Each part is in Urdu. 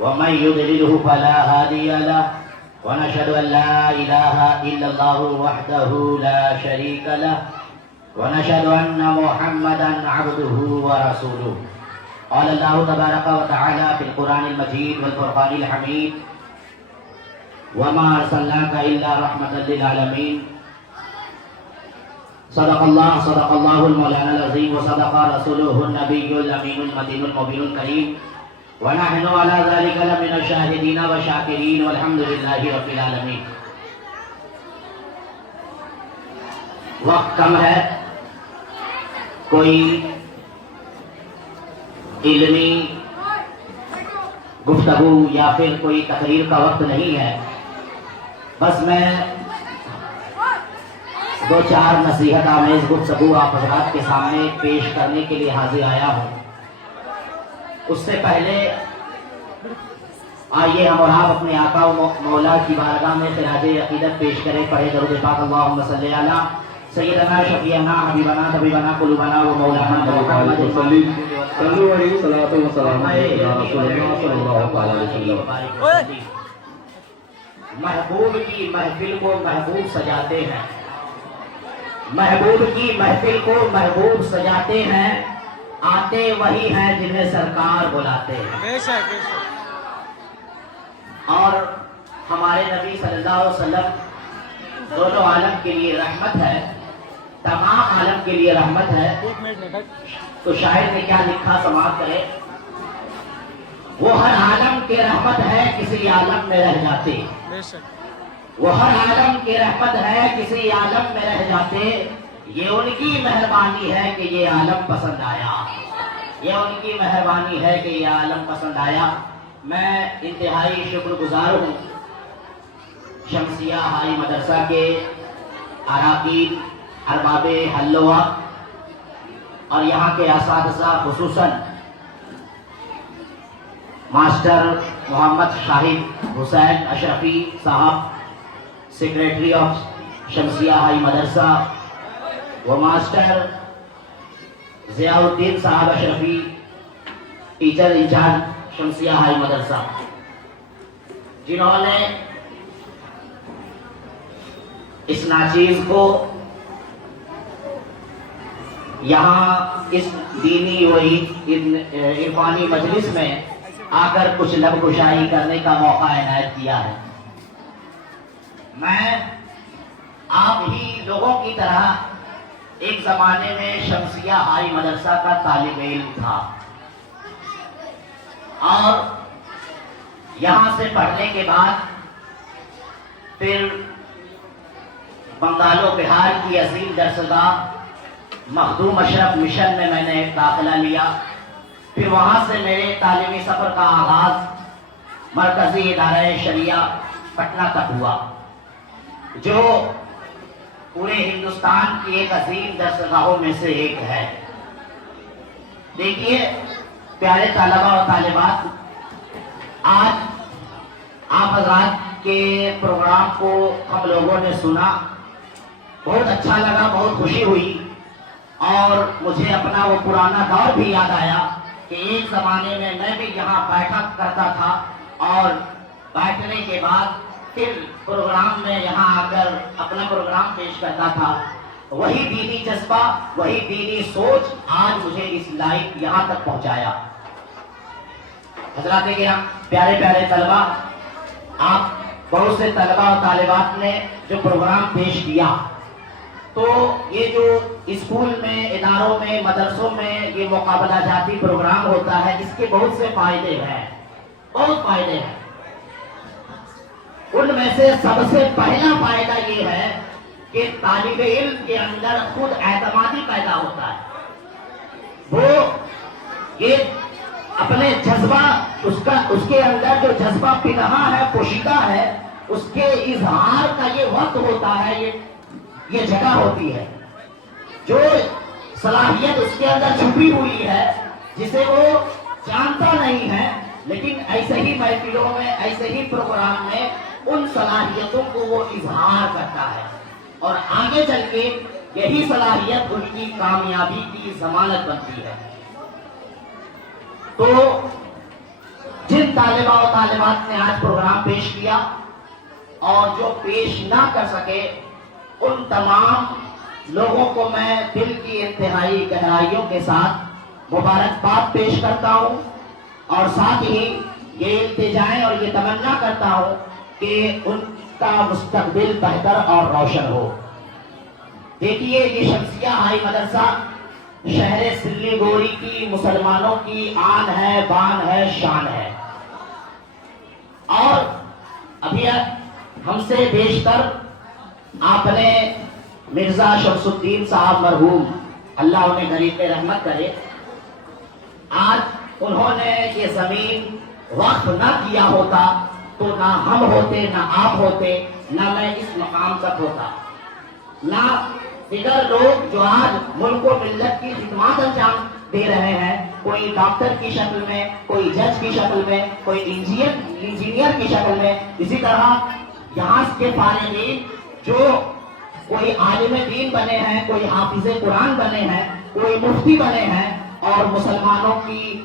ومن يضلله فلا هادي له ونشهد أن لا إله إلا الله وحده لا شريك له ونشهد أن محمدا عبده ورسوله. قال الله تبارك وتعالى في القرآن المجيد والفرقان الحميد وما أرسلناك إلا رحمة للعالمين. صدق الله المولانا العظيم وصدق رسوله النبي الأمين المتين المبين الكريم ونحن على ذلك لمن الشاهدين والشاكرين والحمد لله رب العالمين. وقت کم ہے، کوئی علمی گفتگو یا پھر کوئی تقریر کا وقت نہیں ہے. بس میں دو چار نصیحت آمیز گفتگو آپ حضرات کے سامنے پیش کرنے کے لیے حاضر آیا ہوں. اس سے پہلے آئیے ہم اور آپ اپنے آقا و مولا کی بارگاہ میں خراج عقیدت پیش کریں. پڑھے درود پاک اللہم صلی علی سیدنا شفیعنا حبیبنا طبیبنا قلوبنا و مولانا محمد صلی اللہ علیہ وسلم. محبوب کی محفل کو محبوب سجاتے ہیں، محبوب کی محفل کو محبوب سجاتے ہیں، آتے وہی ہیں جنہیں سرکار بلاتے ہیں. اور ہمارے نبی صلی اللہ علیہ وسلم دونوں عالم کے لیے رحمت ہے، تمام عالم کے لیے رحمت ہے. تو شاعر نے کیا لکھا سماعت کرے. وہ ہر عالم کے رحمت ہے کسی عالم میں رہ جاتے، وہ ہر عالم کی رحمت ہے کسی عالم میں رہ جاتے. یہ ان کی مہربانی ہے کہ یہ عالم پسند آیا، یہ ان کی مہربانی ہے کہ یہ عالم پسند آیا. میں انتہائی شکر گزار ہوں شمسیہ ہائی مدرسہ کے اراکین، ارباب حلوہ اور یہاں کے اساتذہ، خصوصاً ماسٹر محمد شاہد حسین اشرفی صاحب، سیکریٹری آف شمسیہ ہائی مدرسہ، وہ ماسٹر ضیاء الدین صاحب اشرفی، ٹیچر انچارج شمسیہ ہائی مدرسہ، جنہوں نے اس ناچیز کو یہاں اس دینی و عرفانی مجلس میں آ کر کچھ لب کشائی کرنے کا موقع عنایت کیا ہے. میں آپ ہی لوگوں کی طرح ایک زمانے میں شمسیہ ہائی مدرسہ کا طالب علم تھا اور یہاں سے پڑھنے کے بعد پھر بنگال و بہار کی عظیم درسگاہ مخدوم اشرف مشن میں نے داخلہ لیا. پھر وہاں سے میرے تعلیمی سفر کا آغاز مرکزی ادارہ شریعہ پٹنہ تک ہوا، جو پورے ہندوستان کی ایک عظیم درسگاہوں میں سے ایک ہے. دیکھیے پیارے طلبہ و طالبات، آج آپ حضرات کے پروگرام کو ہم لوگوں نے سنا، بہت اچھا لگا، بہت خوشی ہوئی اور مجھے اپنا وہ پرانا دور بھی یاد آیا کہ ایک زمانے میں میں بھی یہاں بیٹھا کرتا تھا اور بیٹھنے کے بعد پھر پروگرام میں یہاں آ کر اپنا پروگرام پیش کرتا تھا. وہی دینی جذبہ، وہی دینی سوچ آج مجھے اس لائق یہاں تک پہنچایا. حضرات کرام، پیارے پیارے طلبہ، آپ بہت سے طلبہ و طالبات نے جو پروگرام پیش کیا، تو یہ جو اسکول میں، اداروں میں، مدرسوں میں یہ مقابلہ جاتی پروگرام ہوتا ہے، اس کے بہت سے فائدے ہیں، بہت فائدے ہیں. ان میں سے سب سے پہلا فائدہ یہ ہے کہ طالب علم کے اندر خود اعتمادی پیدا ہوتا ہے. وہ یہ اپنے جذبہ، اس کے اندر جو جذبہ پنہاں ہے، پوشیدہ ہے، اس کے اظہار کا یہ وقت ہوتا ہے، یہ جگہ ہوتی ہے. جو صلاحیت اس کے اندر چھپی ہوئی ہے، جسے وہ جانتا نہیں ہے، لیکن ایسے ہی محفلوں میں، ایسے ہی پروگرام میں ان صلاحیتوں کو وہ اظہار کرتا ہے اور آگے چل کے یہی صلاحیت ان کی کامیابی کی ضمانت بنتی ہے. تو جن طالبہ و طالبات نے آج پروگرام پیش کیا اور جو پیش نہ کر سکے، ان تمام لوگوں کو میں دل کی انتہائی گہرائیوں کے ساتھ مبارکباد پیش کرتا ہوں، اور ساتھ ہی یہ التجائیں اور یہ تمنا کرتا ہوں کہ ان کا مستقبل بہتر اور روشن ہو۔ دیکھیے، یہ شمسیہ ہائی مدرسہ شہر سلیگوڑی کی مسلمانوں کی آن ہے، بان ہے، شان ہے، اور ابھی ہم سے بیشتر آپ نے مرزا شمس الدین صاحب مرحوم، اللہ انہیں غریق رحمت کرے، آج انہوں نے یہ زمین وقف نہ کیا ہوتا تو نہ ہم ہوتے، نہ آپ ہوتے، نہ میں اس مقام تک ہوتا، نہ دیگر لوگ جو آج ملک و ملت کی خدمات انجام دے رہے ہیں، کوئی ڈاکٹر کی شکل میں، کوئی جج کی شکل میں، کوئی انجینئر کی شکل میں، اسی طرح یہاں کے فارغین جو کوئی عالم دین بنے ہیں، کوئی حافظ قرآن بنے ہیں، کوئی مفتی بنے ہیں، اور مسلمانوں کی،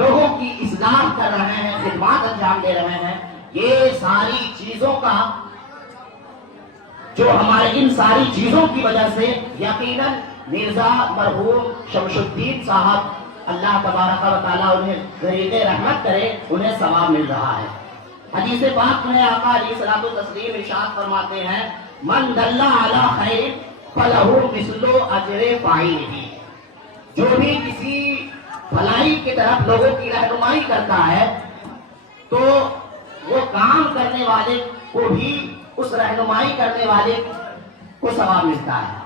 لوگوں کی اصلاح کر رہے ہیں، خدمات انجام دے رہے ہیں۔ یہ ساری چیزوں کا، جو ہمارے ان ساری چیزوں کی وجہ سے یقیناً مرزا مرحوم شمس الدین صاحب، اللہ تبارک و تعالیٰ انہیں غریق رحمت کرے، انہیں ثواب مل رہا ہے۔ حدیث پاک میں آقا علیہ الصلوۃ والتسلیم ارشاد فرماتے ہیں، من دل علی خیر فلہ مثل اجر فاعلہ، جو بھی کسی بھلائی کی طرف لوگوں کی رہنمائی کرتا ہے تو وہ کام کرنے والے کو بھی، اس رہنمائی کرنے والے کو ثواب ملتا ہے۔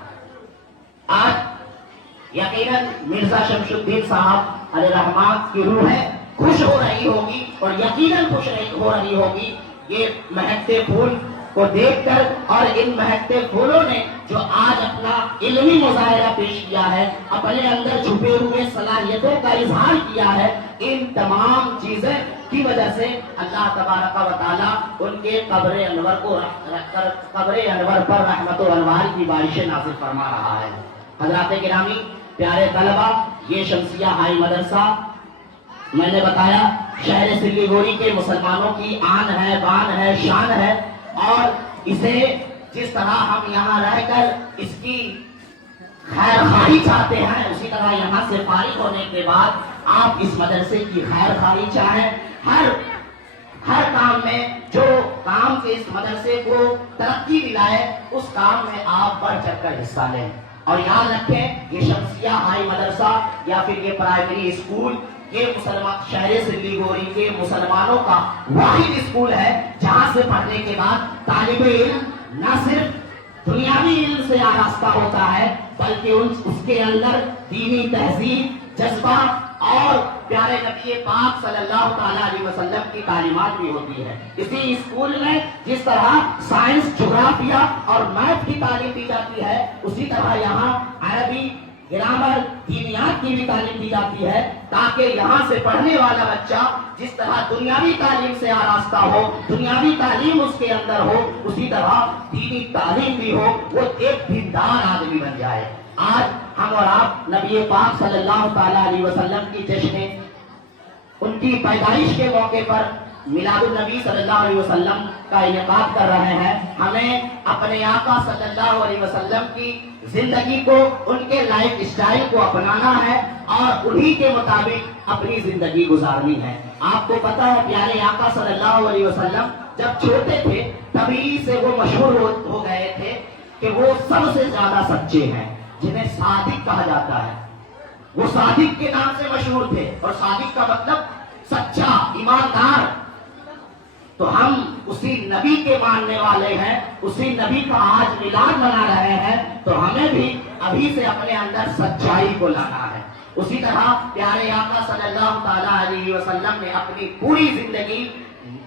آج یقیناً مرزا شمس الدین صاحب علیہ رحمہ کی روح ہے خوش ہو رہی ہوگی، اور یقیناً خوش ہو رہی ہوگی یہ مہکتے پھول کو دیکھ کر، اور ان مہکتے پھولوں نے جو آج اپنا علمی مظاہرہ پیش کیا ہے، اپنے اندر چھپے ہوئے صلاحیتوں کا اظہار کیا ہے، ان تمام چیزیں کی وجہ سے اللہ تبارک و تعالیٰ ان کے قبر انور کو رکھ کر قبر انور پر رحمت و انوار کی بارشیں نازل فرما رہا ہے۔ حضرات گرامی، پیارے طلبہ، یہ شمسیہ ہائی مدرسہ میں نے بتایا شہر سلیگوڑی کے مسلمانوں کی آن ہے، بان ہے، شان ہے، اور اسے جس طرح ہم یہاں رہ کر اس کی خیر خواہی چاہتے ہیں، اسی طرح یہاں سے فارغ ہونے کے بعد آپ اس مدرسے کی خیر خواہی چاہیں، ہر کام میں جو کام سے اس مدرسے کو ترقی دلائے، اس کام میں آپ بڑھ چڑھ کر حصہ لیں، اور یاد رکھیں یہ شمسیہ ہائی مدرسہ یا پھر یہ پرائمری اسکول، یہ شہر سلیگوڑی کے مسلمانوں کا واحد اسکول ہے جہاں سے پڑھنے کے بعد طالب علم نہ صرف دنیاوی علم سے آراستہ ہوتا ہے، بلکہ اس کے اندر دینی تہذیب، جذبہ اور پیارے نبی پاک صلی اللہ تعالیٰ علیہ وسلم کی تعلیمات بھی ہوتی ہے۔ اسی اسکول میں جس طرح سائنس، جغرافیہ اور میتھ کی تعلیم دی جاتی ہے، اسی طرح یہاں عربی، گرامر، دینیات کی بھی تعلیم دی جاتی ہے، تاکہ یہاں سے پڑھنے والا بچہ جس طرح دنیاوی تعلیم سے آراستہ ہو، دنیاوی تعلیم اس کے اندر ہو، اسی طرح دینی تعلیم بھی ہو، وہ ایک دیندار آدمی بن جائے۔ آج ہم اور آپ نبی پاک صلی اللہ تعالیٰ علیہ وسلم کی جشن، ان کی پیدائش کے موقع پر میلاد النبی صلی اللہ علیہ وسلم کا انعقاد کر رہے ہیں۔ ہمیں اپنے آقا صلی اللہ علیہ وسلم کی زندگی کو، ان کے لائف اسٹائل کو اپنانا ہے اور انہی کے مطابق اپنی زندگی گزارنی ہے۔ آپ کو پتا ہے پیارے آقا صلی اللہ علیہ وسلم جب چھوٹے تھے تبھی سے وہ مشہور ہو گئے تھے کہ وہ سب سے زیادہ سچے ہیں، جنہیں صادق کہا جاتا ہے۔ وہ صادق کے نام سے مشہور تھے، اور صادق کا مطلب سچا، ایماندار۔ تو ہم اسی نبی کے ماننے والے ہیں، اسی نبی کا آج میلاد منا رہے ہیں، تو ہمیں بھی ابھی سے اپنے اندر سچائی کو لانا ہے۔ اسی طرح پیارے آقا صلی اللہ تعالیٰ علیہ وسلم نے اپنی پوری زندگی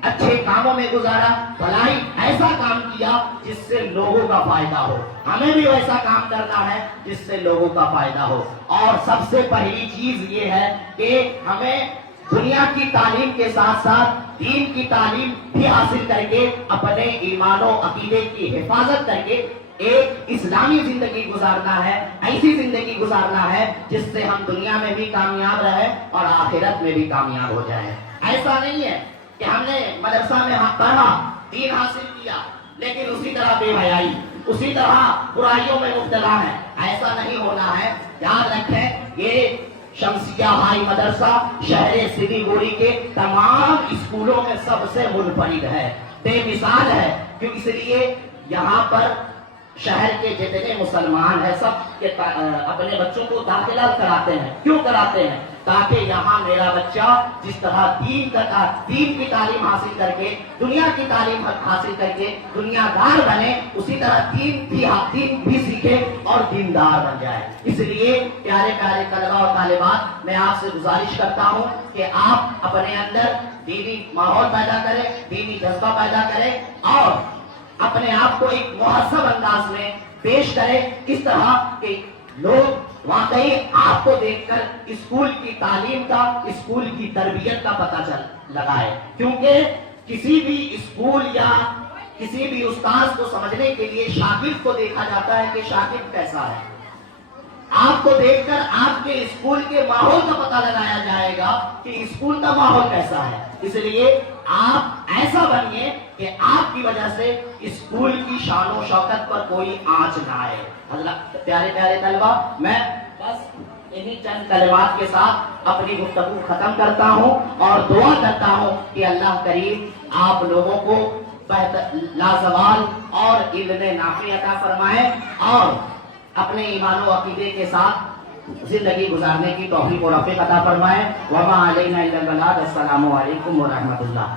اچھے کاموں میں گزارا، بھلائی ایسا کام کیا جس سے لوگوں کا فائدہ ہو۔ ہمیں بھی ویسا کام کرنا ہے جس سے لوگوں کا فائدہ ہو، اور سب سے پہلی چیز یہ ہے کہ ہمیں دنیا کی تعلیم کے ساتھ ساتھ دین کی تعلیم بھی حاصل کر کے اپنے ایمان و عقیدے کی حفاظت کر کے ایک اسلامی زندگی گزارنا ہے، ایسی زندگی گزارنا ہے جس سے ہم دنیا میں بھی کامیاب رہیں اور آخرت میں بھی کامیاب ہو جائیں۔ ایسا نہیں ہے کہ ہم نے مدرسہ میں پڑھا، دین حاصل کیا، لیکن اسی طرح بے حیائی، اسی طرح برائیوں میں مبتلا ہے. ایسا نہیں ہونا ہے. یاد رکھیں یہ شمسیہ ہائی مدرسہ شہر سلیگوڑی کے تمام اسکولوں میں سب سے منفرد ہے، بے مثال ہے. کیوں؟ اس لیے یہاں پر شہر کے جتنے مسلمان ہیں سب اپنے بچوں کو داخلہ کراتے ہیں. کیوں کراتے ہیں؟ تاکہ یہاں میرا بچہ جس طرح دین کی تعلیم حاصل کر کے، دنیا کی تعلیم حاصل کر کے دنیا دار بنے، اسی طرح دین بھی سیکھے اور دیندار بن جائے. اس لیے پیارے پیارے طلباء اور طالبات، میں آپ سے گزارش کرتا ہوں کہ آپ اپنے اندر دینی ماحول پیدا کریں، دینی جذبہ پیدا کریں اور اپنے آپ کو ایک مہذب انداز میں پیش کریں، اس طرح کہ لوگ واقعی آپ کو دیکھ کر اسکول کی تعلیم کا، اسکول کی تربیت کا پتہ لگائے. کیونکہ کسی بھی اسکول یا کسی بھی استاذ کو سمجھنے کے لیے شاگرد کو دیکھا جاتا ہے کہ شاگرد کیسا ہے. آپ کو دیکھ کر آپ کے اسکول کے ماحول کا پتہ لگایا جائے گا کہ اسکول کا ماحول کیسا ہے. اس لیے آپ ایسا بنیے کہ آپ کی وجہ سے اسکول کی شان و شوکت پر کوئی آنچ نہ آئے. حضرات پیارے پیارے طلبا، میں بس انہی چند کلمات کے ساتھ اپنی گفتگو ختم کرتا ہوں اور دعا کرتا ہوں کہ اللہ کریم آپ لوگوں کو لازوال اور علم نافع عطا فرمائے اور اپنے ایمان و عقیدے کے ساتھ زندگی گزارنے کی توفیق و رفیق عطا فرمائے. وما علینا الا البلاغ. السلام علیکم ورحمۃ اللہ.